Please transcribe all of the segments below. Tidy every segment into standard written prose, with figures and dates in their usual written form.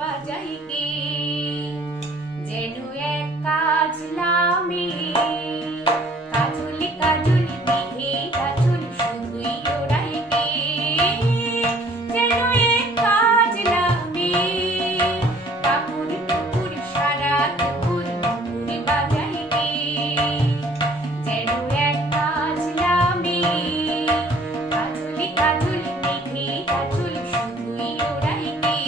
বাজাই কে যেন এক কাজলা মেয়ে কাজলি কাজলি মেঘে কাজল শুধুই ওড়াই কে যেন এক কাজলা মেয়ে কাপুর টুকুর সারা টুকুর টুকুর বাজাই কে যেন এক কাজলা মেয়ে কাজলি কাজলি মেঘে কাজল শুধুই ওড়াই কে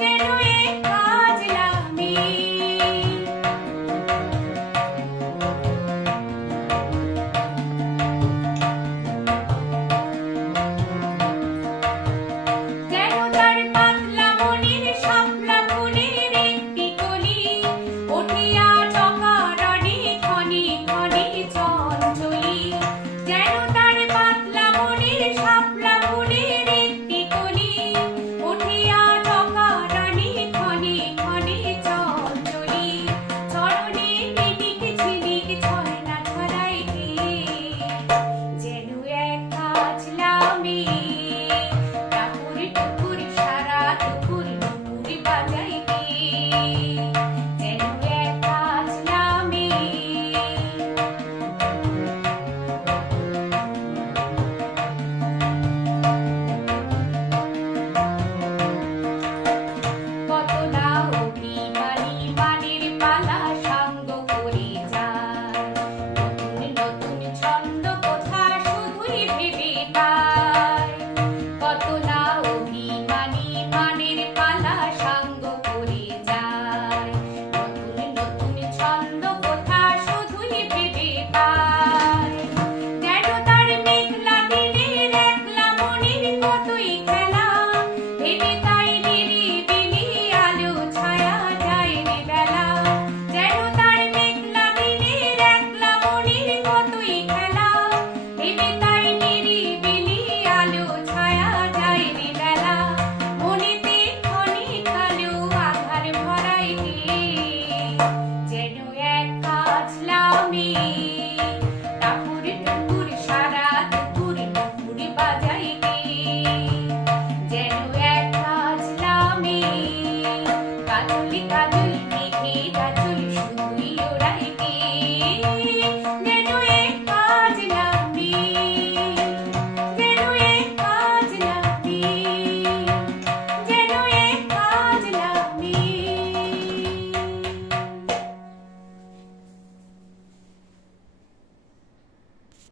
যেন এক কাজলা মেয়ে যেন তার পাতলা মনের শাপলা ফুলের একটি কলি উঠিয়া চকারণে ক্ষণে ক্ষণে চঞ্চলি যেন তার পাতলা মনের শাপলা ফুলের একটি কলি উঠিয়া চকারণে ক্ষণে ক্ষণে চঞ্চলি চরণে টিটিক ঝিলিক ছয়না ছড়াই কে যেন এক কাজলা মেয়ে কাপুর টুকুর সারা টুকুর টুকুর বাজাই কে যেন এক কাজলা মেয়ে কত না অভিমানী পানির পালা সাঙ্গ করে যায় নতুন নতুন ছন্দ কথা শুধুই ভেবে তাই কত না অভিমানী পানির পালা সাঙ্গ করে যায় নতুন নতুন ছন্দ কথা শুধুই ভেবে তাই যেন তার মেঘলা দিনের একলা মনের কতই খেলা ভেবে তাই নিরিবিলি আলো ছায়া যায় রে বেলা যেন তার মেঘলা দিনের একলা মনের কতই খেলা ভেবে তাই